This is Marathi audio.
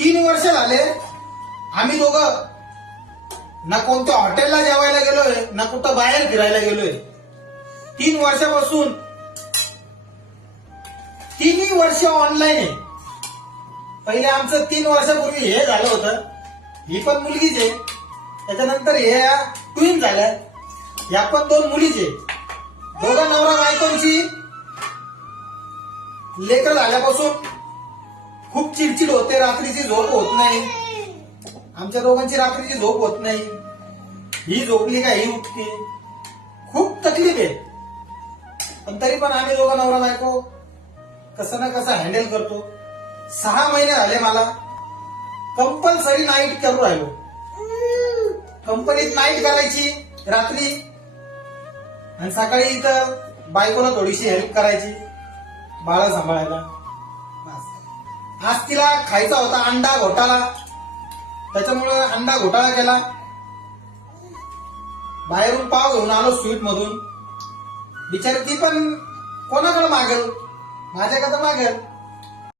3 वर्ष झाले आम्ही दोघं ना कोणत्या हॉटेलला जेवायला गेलोय ना कुठं बाहेर फिरायला गेलोय. 3 वर्षापासून 3 वर्ष ऑनलाईन आहे. पहिले आमचं 3 वर्षापूर्वी हे झालं होतं. ही पण मुलगीच आहे. त्याच्यानंतर हे ट्विन झाल्या. या पण 2 मुलीच आहे. दोघं नवरा बायकोंची लेकर झाल्यापासून खूप चिडचिड होते. रात्रीची झोप होत नाही. आमच्या दोघांची रात्रीची झोप होत नाही. ही झोपली का ही उठते. खूप तकलीफ आहे. पण तरी पण आम्ही दोघं नवरा बायको कसं ना कसं हँडल करतो. 6 महिने झाले मला कंपल्सरी नाईट करू राहिलो. कंपनीत नाईट करायची रात्री आणि सकाळी इथं बायकोला थोडीशी हेल्प करायची बाळा सांभाळायला. आज तिला खायचा होता अंडा घोटाळा. त्याच्यामुळे अंडा घोटाळा केला. बाहेरून पाव घेऊन आलो स्वीट मधून. बिचारी ती पण कोणाकडे मागेल, माझ्याकडे मागेल.